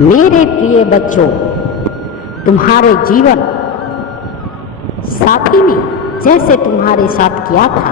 मेरे प्रिय बच्चों, तुम्हारे जीवन साथी ने जैसे तुम्हारे साथ किया था,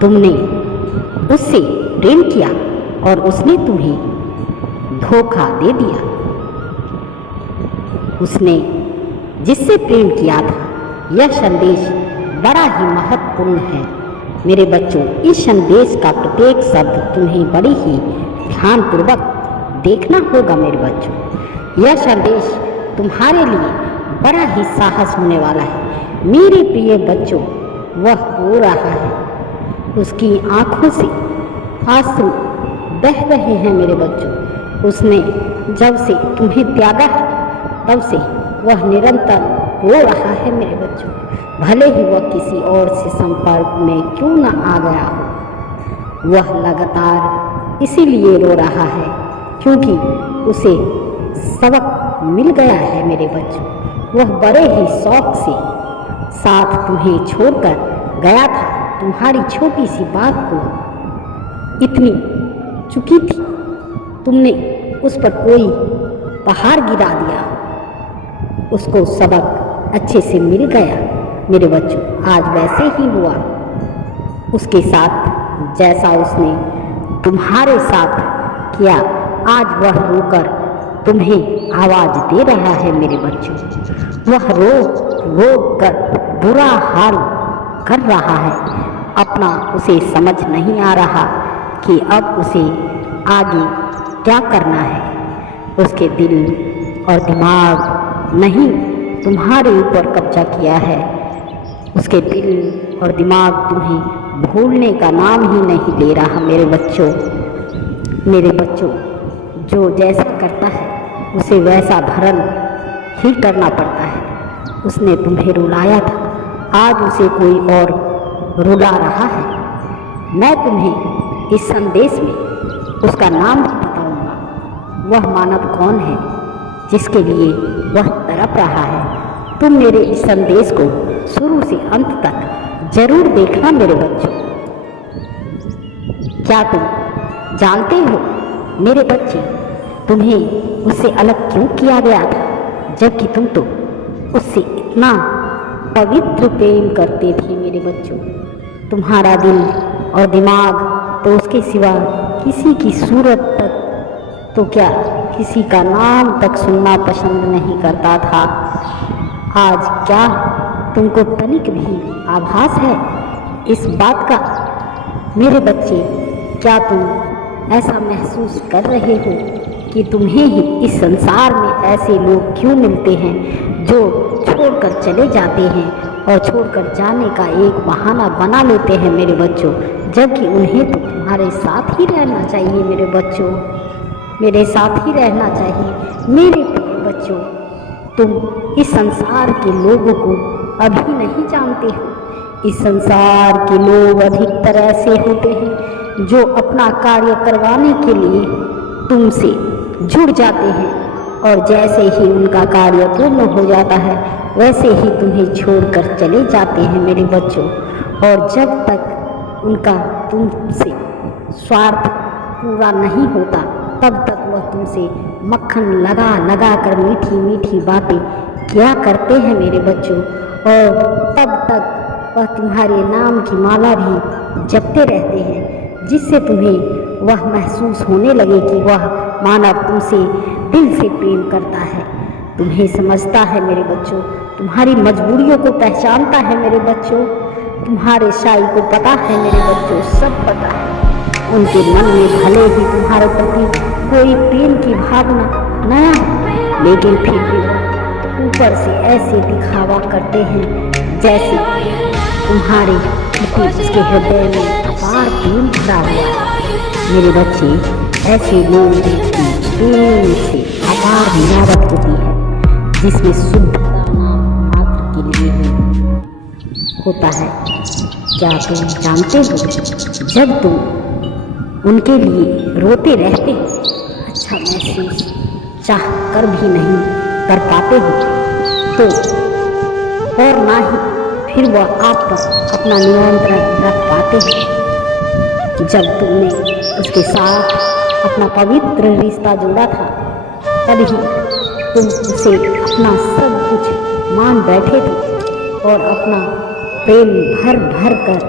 तुमने उससे प्रेम किया और उसने तुम्हें धोखा दे दिया। उसने जिससे प्रेम किया था, यह संदेश बड़ा ही महत्वपूर्ण है। मेरे बच्चों, इस संदेश का प्रत्येक शब्द तुम्हें बड़ी ही ध्यानपूर्वक देखना होगा। मेरे बच्चों, यह संदेश तुम्हारे लिए बड़ा ही साहस होने वाला है। मेरे प्रिय बच्चों, वह रो रहा है, उसकी आंखों से आंसू बह रहे हैं। मेरे बच्चों, उसने जब से तुम्हें त्यागा है, तब से वह निरंतर रो रहा है। मेरे बच्चों, भले ही वह किसी और से संपर्क में क्यों न आ गया हो, वह लगातार इसीलिए रो रहा है क्योंकि उसे सबक मिल गया है। मेरे बच्चों, वह बड़े ही शौक से साथ तुम्हें छोड़कर गया था। तुम्हारी छोटी सी बात को इतनी चुकी थी, तुमने उस पर कोई पहाड़ गिरा दिया, उसको सबक अच्छे से मिल गया। मेरे बच्चों, आज वैसे ही हुआ उसके साथ जैसा उसने तुम्हारे साथ किया। आज वह रोकर तुम्हें आवाज दे रहा है। मेरे बच्चों, वह रो कर बुरा हाल कर रहा है। अपना उसे समझ नहीं आ रहा कि अब उसे आगे क्या करना है। उसके दिल और दिमाग नहीं तुम्हारे ऊपर कब्जा किया है। उसके दिल और दिमाग तुम्हें भूलने का नाम ही नहीं ले रहा। मेरे बच्चों, जो जैसा करता है उसे वैसा भरण ही करना पड़ता है। उसने तुम्हें रुलाया था, आज उसे कोई और रुला रहा है। मैं तुम्हें इस संदेश में उसका नाम भी बताऊंगा। वह मानव कौन है जिसके लिए वह तड़प रहा है। तुम मेरे इस संदेश को शुरू से अंत तक जरूर देखना। मेरे बच्चों, क्या तुम जानते हो मेरे बच्चे, तुम्हें उससे अलग क्यों किया गया था, जबकि तुम तो उससे इतना पवित्र प्रेम करते थे। मेरे बच्चों, तुम्हारा दिल और दिमाग तो उसके सिवा किसी की सूरत तक तो क्या किसी का नाम तक सुनना पसंद नहीं करता था। आज क्या तुमको तनिक भी आभास है इस बात का? मेरे बच्चे, क्या तुम ऐसा महसूस कर रहे हो कि तुम्हें ही इस संसार में ऐसे लोग क्यों मिलते हैं जो छोड़कर चले जाते हैं और छोड़कर जाने का एक बहाना बना लेते हैं। मेरे बच्चों, जबकि उन्हें तो तुम्हारे साथ ही रहना चाहिए। मेरे बच्चों, मेरे साथ ही रहना चाहिए। मेरे प्रिय बच्चों, तुम इस संसार के लोगों को अभी नहीं जानते हो। इस संसार के लोग अधिकतर ऐसे होते हैं जो अपना कार्य करवाने के लिए तुमसे जुड़ जाते हैं और जैसे ही उनका कार्य पूर्ण हो जाता है वैसे ही तुम्हें छोड़कर चले जाते हैं। मेरे बच्चों, और जब तक उनका तुमसे स्वार्थ पूरा नहीं होता, तब तक वह तुमसे मक्खन लगा कर मीठी मीठी बातें किया करते हैं। मेरे बच्चों, और तब तक वह तुम्हारे नाम की माला भी जपते रहते हैं, जिससे तुम्हें वह महसूस होने लगे कि वह मानव तुमसे दिल से प्रेम करता है, तुम्हें समझता है। मेरे बच्चों, तुम्हारी मजबूरियों को पहचानता है। मेरे बच्चों, तुम्हारे शाई को पता है। मेरे बच्चों, सब पता है। उनके मन में भले ही तुम्हारे प्रति कोई प्रेम की भावना न हो, लेकिन फिर भी ऊपर से ऐसे दिखावा करते हैं जैसे तुम्हारे प्रति उसके हृदय में अपार प्रेम भरा हुआ है। मेरे बच्चे, ऐसे लोग की प्रेम से अपार मिलावट होती है, जिसमें शुद्धता नाम मात्र के लिए ही होता है। क्या तुम जानते हो, जब तुम उनके लिए रोते रहते हो, अच्छा महसूस चाह कर भी नहीं कर पाते हो, तो और ना ही फिर वह आप पर अपना नियंत्रण रख पाते हैं। जब तुमने उसके साथ अपना पवित्र रिश्ता जोड़ा था, तभी तुम उसे अपना सब कुछ मान बैठे थे और अपना प्रेम भर भर कर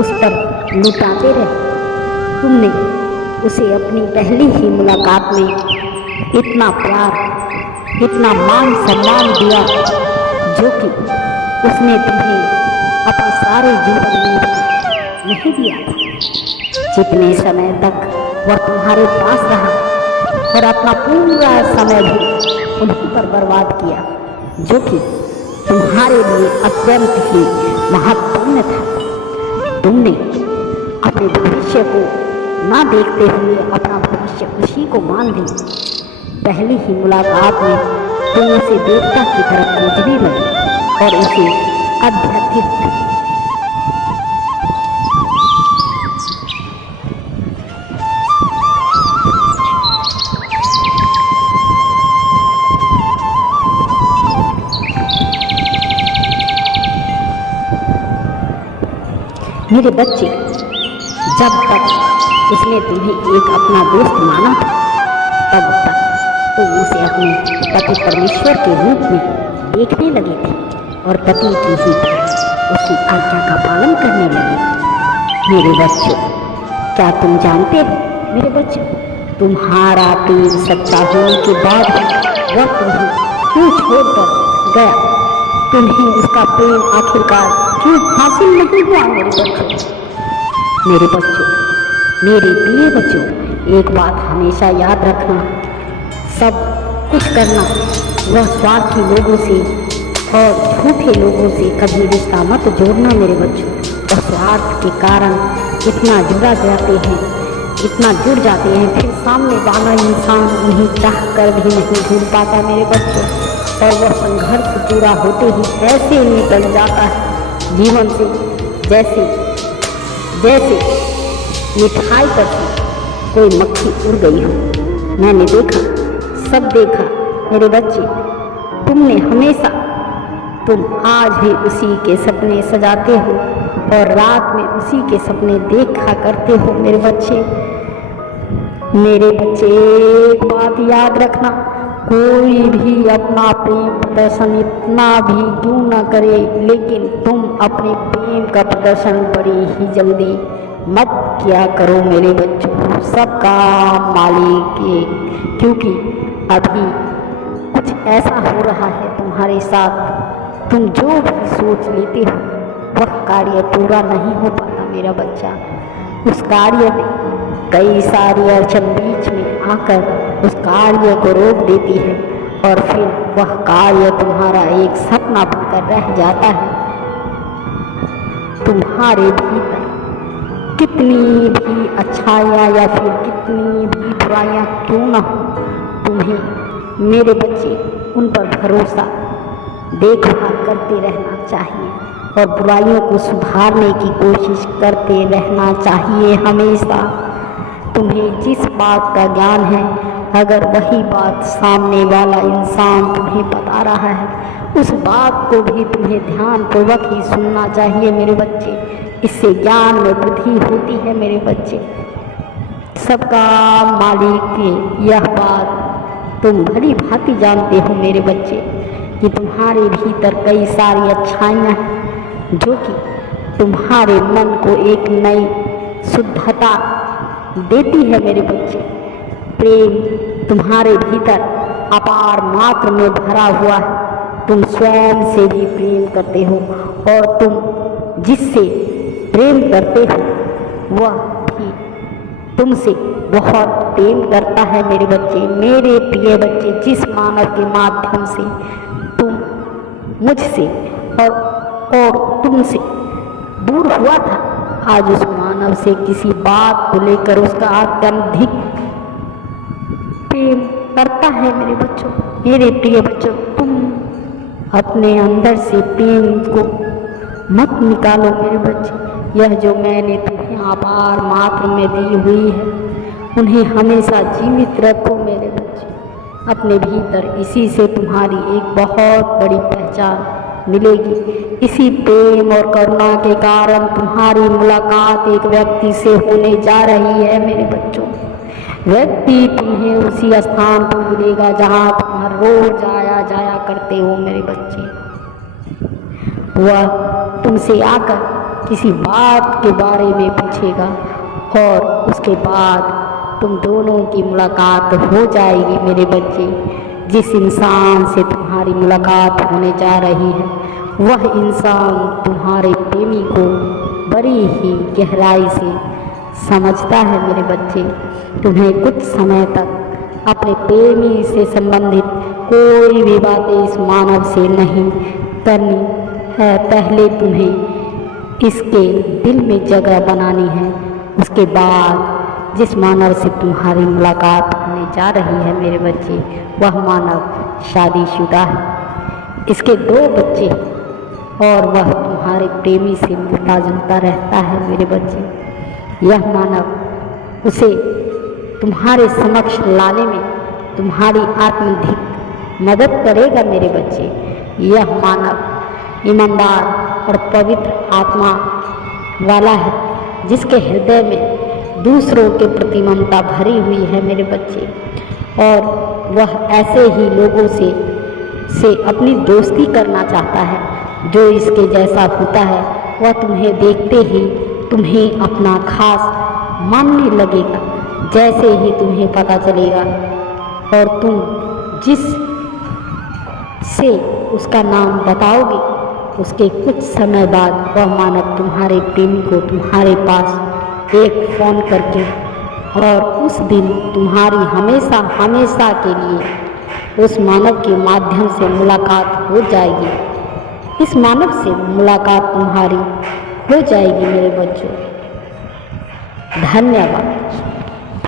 उस पर लुटाते रहे। तुमने उसे अपनी पहली ही मुलाकात में इतना प्यार, इतना मान सम्मान दिया जो कि उसने तुम्हें अपने सारे जीवन में भी नहीं दिया था। जितने समय तक वह तुम्हारे पास रहा और अपना पूरा समय भी उन्हीं पर बर्बाद किया, जो कि तुम्हारे लिए अत्यंत ही महत्वपूर्ण था। तुमने अपने भविष्य को ना देखते हुए अपना भविष्य उसी को मान लिया। पहली ही मुलाकात में तुम उसे देवता की तरफ पूजने लगी और उसे आध्यात्मिक मेरे बच्चे, जब तक उसने तुम्हें एक अपना दोस्त माना था, तब तक तुम उसे अपने पति परमेश्वर के रूप में देखने लगे थे और पति की ही तरह उसकी आज्ञा का पालन करने लगे। मेरे बच्चों, क्या तुम जानते हो मेरे बच्चों, तुम्हारा प्रेम सच्चा होने के बाद वह तुम्हें क्यों छोड़कर गया? तुम्हें उसका प्रेम आखिरकार क्यों हासिल नहीं हुआ? मेरे बच्चों, मेरे प्रिय बच्चों, एक बात हमेशा याद रखना, सब कुछ करना वह स्वार्थी लोगों से और झूठे लोगों से कभी रिश्ता मत जोड़ना मेरे बच्चों। वह स्वार्थ के कारण इतना जुड़ जाते हैं, फिर सामने वाला इंसान उन्हें चाह कर भी नहीं भूल पाता मेरे बच्चों। और वह संघर्ष पूरा होते ही ऐसे निकल जाता है जीवन से जैसे मिठाई पर से कोई मक्खी उड़ गई हो। मैंने देखा, सब देखा मेरे बच्चे। तुम आज भी उसी के सपने सजाते हो और रात में उसी के सपने देखा करते हो मेरे बच्चे। एक बात याद रखना, कोई भी अपना प्रेम प्रदर्शन इतना भी क्यों न करे, लेकिन तुम अपने प्रेम का प्रदर्शन बड़ी ही जल्दी मत किया करो मेरे बच्चों। सबका मालिक एक, क्योंकि अभी कुछ ऐसा हो रहा है तुम्हारे साथ, तुम जो भी सोच लेते हो वह कार्य पूरा नहीं हो पाता मेरा बच्चा। उस कार्य में कई सारी अड़चन बीच में आकर उस कार्य को रोक देती है और फिर वह कार्य तुम्हारा एक सपना बनकर रह जाता है। तुम्हारे भीतर कितनी भी अच्छाइयाँ या फिर कितनी भी बुराइयाँ क्यों न हो, तुम्हें मेरे बच्चे उन पर भरोसा देखभाल करते रहना चाहिए और बुराइयों को सुधारने की कोशिश करते रहना चाहिए हमेशा। तुम्हें जिस बात का ज्ञान है, अगर वही बात सामने वाला इंसान तुम्हें बता रहा है, उस बात को भी तुम्हें ध्यानपूर्वक ही सुनना चाहिए मेरे बच्चे। इससे ज्ञान में वृद्धि होती है मेरे बच्चे। सबका मालिक यह बात तुम भली भांति जानते हो मेरे बच्चे कि तुम्हारे भीतर कई सारी अच्छाइयाँ हैं जो कि तुम्हारे मन को एक नई शुद्धता देती है मेरे बच्चे। प्रेम तुम्हारे भीतर अपार मात्रा में भरा हुआ है। तुम स्वयं से भी प्रेम करते हो और तुम जिससे प्रेम करते हो वह भी तुमसे बहुत प्रेम करता है मेरे बच्चे। मेरे प्रिय बच्चे, जिस मानव के माध्यम से तुम मुझसे और तुमसे दूर हुआ था, आज उस मानव से किसी बात को लेकर उसका अत्यधिक प्रेम करता है मेरे बच्चों। मेरे प्रिय बच्चों, तुम अपने अंदर से प्रेम को मत निकालो मेरे बच्चे। यह जो मैंने तुम्हें अपार मात्रा में दी हुई है, उन्हें हमेशा जीवित रखो मेरे बच्चे अपने भीतर। इसी से तुम्हारी एक बहुत बड़ी पहचान मिलेगी। इसी प्रेम और करुणा के कारण तुम्हारी मुलाकात एक व्यक्ति से होने जा रही है मेरे बच्चों। व्यक्ति तुम्हें उसी स्थान पर मिलेगा जहाँ तुम हर रोज आया जाया करते हो मेरे बच्चे। वह तुमसे आकर किसी बात के बारे में पूछेगा और उसके बाद तुम दोनों की मुलाकात हो जाएगी मेरे बच्चे। जिस इंसान से तुम्हारी मुलाकात होने जा रही है वह इंसान तुम्हारे प्रेमी को बड़ी ही गहराई से समझता है मेरे बच्चे। तुम्हें कुछ समय तक अपने प्रेमी से संबंधित कोई भी बातें इस मानव से नहीं करनी है। पहले तुम्हें इसके दिल में जगह बनानी है। उसके बाद जिस मानव से तुम्हारी मुलाकात होने जा रही है मेरे बच्चे वह मानव शादीशुदा है, इसके 2 बच्चे और वह तुम्हारे प्रेमी से मिलता जुलता रहता है मेरे बच्चे। यह मानव उसे तुम्हारे समक्ष लाने में तुम्हारी आत्माधिक मदद करेगा मेरे बच्चे। यह मानव ईमानदार और पवित्र आत्मा वाला है जिसके हृदय में दूसरों के प्रति ममता भरी हुई है मेरे बच्चे। और वह ऐसे ही लोगों से अपनी दोस्ती करना चाहता है। जो इसके जैसा होता है वह तुम्हें देखते ही तुम्हें अपना खास मानने लगेगा। जैसे ही तुम्हें पता चलेगा और तुम जिस से उसका नाम बताओगे उसके कुछ समय बाद वह मानव तुम्हारे प्रेमी को तुम्हारे पास एक फ़ोन करके और उस दिन तुम्हारी हमेशा हमेशा के लिए उस मानव के माध्यम से मुलाकात हो जाएगी। इस मानव से मुलाकात तुम्हारी हो जाएगी मेरे बच्चों। धन्यवाद।